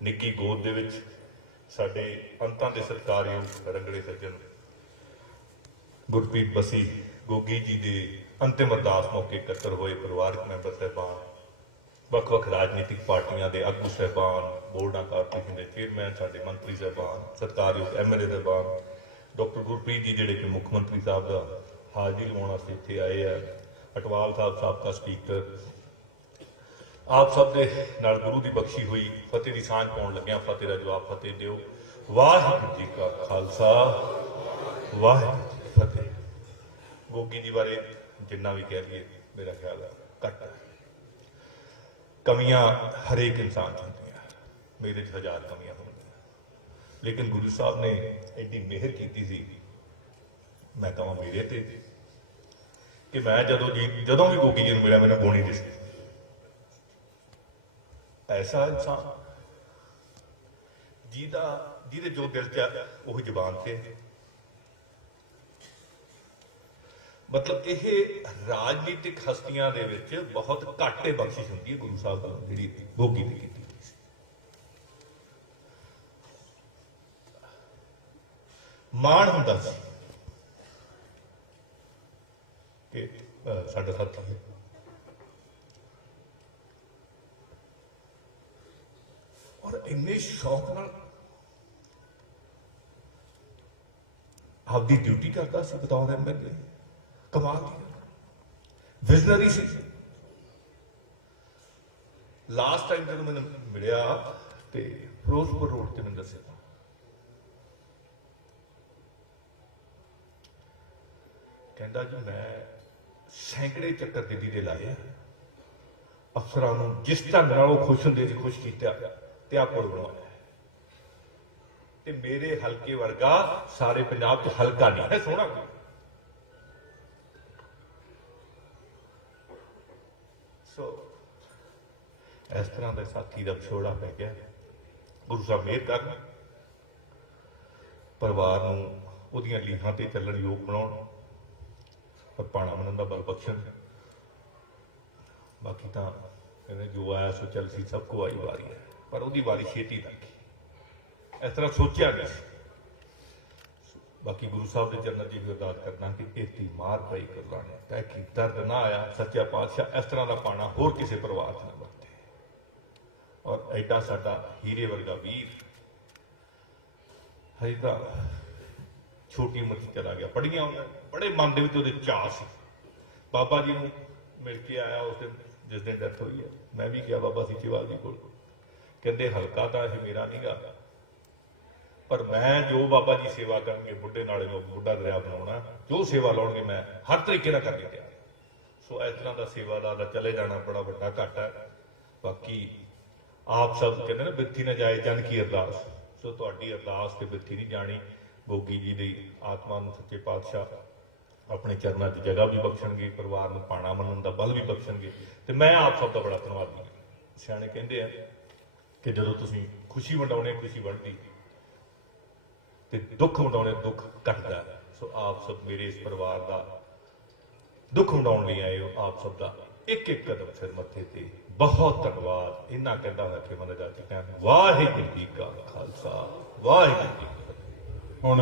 ਨਿੱਗੀ ਗੋਦ ਦੇ ਵਿੱਚ ਸਾਡੇ ਅੰਤਾਂ ਦੇ ਸਤਿਕਾਰਯੋਗ ਰੰਗੜੇ ਸੱਜਣ ਗੁਰਪ੍ਰੀਤ ਬਸੀ ਗੋਗੀ ਜੀ ਦੇ ਅੰਤਿਮ ਅਰਦਾਸ ਮੌਕੇ ਇਕੱਤਰ ਹੋਏ ਪਰਿਵਾਰਕ ਮੈਂਬਰ ਸਹਿਬਾਨ, ਵੱਖ-ਵੱਖ ਰਾਜਨੀਤਿਕ ਪਾਰਟੀਆਂ ਦੇ ਆਗੂ ਸਹਿਬਾਨ, ਬੋਰਡਾਂ, ਕਾਰਪੋਰੇਸ਼ਨ ਦੇ ਚੇਅਰਮੈਨ, ਸਾਡੇ ਮੰਤਰੀ ਸਹਿਬਾਨ, ਸਤਿਕਾਰਯੋਗ ਐਮਐਲਏ ਸਹਿਬਾਨ, ਡਾਕਟਰ ਗੁਰਪ੍ਰੀਤ ਜੀ ਜਿਹੜੇ ਕਿ ਮੁੱਖ ਮੰਤਰੀ ਸਾਹਿਬ ਦਾ ਹਾਜ਼ਰੀ ਲਵਾਉਣ ਵਾਸਤੇ ਇੱਥੇ ਆਏ ਆ, ਅਟਵਾਲ ਸਾਹਿਬ, ਸਾਬਕਾ ਸਪੀਕਰ ਆਪ ਸਭ ਦੇ ਨਾਲ ਗੁਰੂ ਦੀ ਬਖਸ਼ੀ ਹੋਈ, ਫਤਿਹ ਦੀ ਸਾਂਝ ਪਾਉਣ ਲੱਗਿਆ ਫਤਿਹ ਦਾ ਜਵਾਬ ਫਤਿਹ ਦਿਓ। ਵਾਹਿਗੁਰੂ ਜੀ ਕਾ ਖਾਲਸਾ, ਵਾਹਿਗੁਰੂ ਜੀ ਕੀ ਫਤਿਹ। ਗੋਗੀ ਜੀ ਬਾਰੇ ਜਿੰਨਾ ਵੀ ਕਹਿ ਲਈਏ, ਮੇਰਾ ਖਿਆਲ ਹੈ ਘੱਟ ਹੈ ਕਮੀਆਂ ਹਰੇਕ ਇਨਸਾਨ 'ਚ ਹੁੰਦੀਆਂ, ਮੇਰੇ 'ਚ ਹਜ਼ਾਰ ਕਮੀਆਂ ਹੋਣਗੀਆਂ। ਲੇਕਿਨ ਗੁਰੂ ਸਾਹਿਬ ਨੇ ਐਡੀ ਮਿਹਰ ਕੀਤੀ ਸੀ, ਮੈਂ ਕਹਾਂ ਮੇਰੇ ਤੇ, ਕਿ ਮੈਂ ਜਦੋਂ ਜੀ, ਜਦੋਂ ਵੀ ਗੋਗੀ ਜੀ ਨੂੰ ਮਿਲਿਆ, ਮੈਨੂੰ ਗੋਣੀ ਦਿਸਦੀ ਐਸਾ ਇਨਸਾਨ ਜਿਹਦਾ ਜਿਹਦੇ ਜੋ ਦਿਲ ਚ ਆ, ਉਹ ਜ਼ੁਬਾਨ ਤੇ ਮਤਲਬ ਇਹ ਰਾਜਨੀਤਿਕ ਹਸਤੀਆਂ ਦੇ ਵਿੱਚ ਬਹੁਤ ਘੱਟ ਬਖਸ਼ਿਸ਼ ਹੁੰਦੀ ਹੈ ਗੁਰੂ ਸਾਹਿਬ ਵੱਲੋਂ ਜਿਹੜੀ ਗੋਗੀ ਦੀ ਕੀਤੀ ਗਈ ਸੀ। ਮਾਣ ਹੁੰਦਾ ਸੀ ਕਿ ਸਾਡਾ ਸਾਥੀ ਹੈ ਔਰ ਇੰਨੇ ਸ਼ੌਕ ਨਾਲ ਆਪਦੀ ਡਿਊਟੀ ਕਰਦਾ ਸੀ, ਬਤੌਰ ਐਮਐਲਏ ਕਮਾਲ ਦੀ ਵਿਜ਼ਨਰੀ ਸੀ। ਲਾਸਟ ਟਾਈਮ ਜਦੋਂ ਮੈਨੂੰ ਮਿਲਿਆ ਤੇ ਫਿਰੋਜ਼ਪੁਰ ਰੋਡ ਤੇ ਮੈਨੂੰ ਦੱਸਿਆ ਕਹਿੰਦਾ ਜੀ, ਮੈਂ ਸੈਂਕੜੇ ਚੱਕਰ ਦਿੱਲੀ ਦੇ ਲਾਏ ਅਫਸਰਾਂ ਨੂੰ ਜਿਸ ਢੰਗ ਨਾਲ ਉਹ ਖੁਸ਼ ਹੁੰਦੇ ਸੀ, ਖੁਸ਼ ਕੀਤਾ। ਤੇ ਆ ਪੁਲ ਬਣਾਇਆ ਤੇ ਮੇਰੇ ਹਲਕੇ ਵਰਗਾ ਸਾਰੇ ਪੰਜਾਬ 'ਚ ਹਲਕਾ ਨਹੀਂ ਹੈ, ਸੋਹਣਾ ਸੋ, ਇਸ ਤਰ੍ਹਾਂ ਦਾ ਸਾਥੀ ਦਾ ਵਿਛੋੜਾ ਪੈ ਗਿਆ। ਗੁਰੂ ਸਾਹਿਬ ਮਿਹਰ ਕਰਨ। ਪਰਿਵਾਰ ਨੂੰ ਉਹਦੀਆਂ ਲੀਹਾਂ ਤੇ ਚੱਲਣ ਯੋਗ ਬਣਾਉਣ। ਪਰ ਪਾਣਾ ਮਨਨ ਦਾ ਬਲ ਬਖਸ਼ਣ। ਬਾਕੀ ਤਾਂ ਕਹਿੰਦੇ ਜੋ ਆਇਆ ਸੋ ਚੱਲ ਸੀ, ਸਭ ਕੋ ਆਈ ਵਾਰੀ ਹੈ। ਪਰ ਉਹਦੀ ਵਾਰੀ ਛੇਤੀ ਲੱਗੀ ਇਸ ਤਰ੍ਹਾਂ ਸੋਚਿਆ ਗਿਆ ਬਾਕੀ ਗੁਰੂ ਸਾਹਿਬ ਦੇ ਚਰਨਾਂ ਜੀ ਵੀ ਅਰਦਾਸ ਕਰਨਾ ਕਿ ਇਹ ਮਾਰ ਪਈ ਕਰਲਾਣੇ ਤੈ ਕੀ ਦਰਦ ਨਾ ਆਇਆ, ਸੱਚਾ ਪਾਤਸ਼ਾਹ ਇਸ ਤਰ੍ਹਾਂ ਦਾ ਪਾਣਾ ਹੋਰ ਕਿਸੇ ਪਰਿਵਾਰ 'ਚ ਨਾ ਵਰਤੇ। ਔਰ ਐਡਾ ਸਾਡਾ ਹੀਰੇ ਵਰਗਾ ਵੀਰ ਹਜੇ ਤਾਂ ਛੋਟੀ ਉਮਰ 'ਚ ਚਲਾ ਗਿਆ। ਪੜੀਆਂ ਉਹਨੇ, ਬੜੇ ਮਨ ਦੇ ਵਿੱਚ ਉਹਦੇ ਚਾਅ ਸੀ। ਬਾਬਾ ਜੀ ਨੂੰ ਮਿਲ ਕੇ ਆਇਆ ਉਸ ਦਿਨ, ਜਿਸ ਦਿਨ ਡੈਥ ਹੋਈ ਹੈ। ਮੈਂ ਵੀ ਗਿਆ ਬਾਬਾ ਸੀਚੇਵਾਲ ਜੀ ਕੋਲ। ਕਹਿੰਦੇ ਹਲਕਾ ਤਾਂ ਇਹ ਮੇਰਾ ਨਹੀਂਗਾ ਪਰ ਮੈਂ ਜੋ ਬਾਬਾ ਜੀ ਸੇਵਾ ਕਰਨਗੇ, ਬੁੱਢੇ ਨਾਲੇ ਨੂੰ ਬੁੱਢਾ ਦਰਿਆ ਬਣਾਉਣਾ, ਜੋ ਸੇਵਾ ਲਾਉਣਗੇ ਮੈਂ ਹਰ ਤਰੀਕੇ ਨਾਲ ਕਰਨੀ ਤਿਆਰ। ਸੋ ਇਸ ਤਰ੍ਹਾਂ ਦਾ ਸੇਵਾਦਾਰ ਦਾ ਚਲੇ ਜਾਣਾ ਬੜਾ ਵੱਡਾ ਘਾਟਾ ਹੈ। ਬਾਕੀ ਆਪ ਸਭ ਕਹਿੰਦੇ ਨੇ ਬਿੱਥੀ ਨਾ ਜਾਏ ਜਨ ਕੀ ਅਰਦਾਸ। ਸੋ ਤੁਹਾਡੀ ਅਰਦਾਸ ਤੇ ਬਿੱਥੀ ਨਹੀਂ ਜਾਣੀ। ਗੋਗੀ ਜੀ ਦੀ ਆਤਮਾ ਨੂੰ ਸੱਚੇ ਪਾਤਸ਼ਾਹ ਆਪਣੇ ਚਰਨਾਂ 'ਚ ਜਗ੍ਹਾ ਵੀ ਬਖਸ਼ਣਗੇ, ਪਰਿਵਾਰ ਨੂੰ ਪਾਣਾ ਮੰਨਣ ਦਾ ਬਲ ਵੀ ਬਖਸ਼ਣਗੇ। ਤੇ ਮੈਂ ਆਪ ਸਭ ਦਾ ਬੜਾ ਧੰਨਵਾਦੀ ਹਾਂ। ਸਿਆਣੇ ਕਹਿੰਦੇ ਆ ਕਿ ਜਦੋਂ ਤੁਸੀਂ ਖੁਸ਼ੀ ਵੰਡਾਉਣੇ, ਖੁਸ਼ੀ ਵੰਡਦੀ, ਤੇ ਦੁੱਖ ਵੰਡਾਉਣੇ, ਦੁੱਖ ਘਟਦਾ ਸੋ ਆਪ ਸਭ ਮੇਰੇ ਇਸ ਪਰਿਵਾਰ ਦਾ ਦੁੱਖ ਵੰਡਾਉਣ ਲਈ ਆਏ ਹੋ। ਆਪ ਸਭ ਦਾ ਇੱਕ ਇੱਕ ਕਦਮ ਸਿਰ ਮੱਥੇ ਤੇ ਬਹੁਤ ਧੰਨਵਾਦ। ਇੰਨਾ ਕਹਿੰਦਾ ਹੋਇਆ ਕਿ ਮਨ ਜਾ ਚੁੱਕਿਆ ਵਾਹਿਗੁਰੂ ਜੀ ਕਾ ਖਾਲਸਾ, ਵਾਹਿਗੁਰੂ ਜੀ ਹੁਣ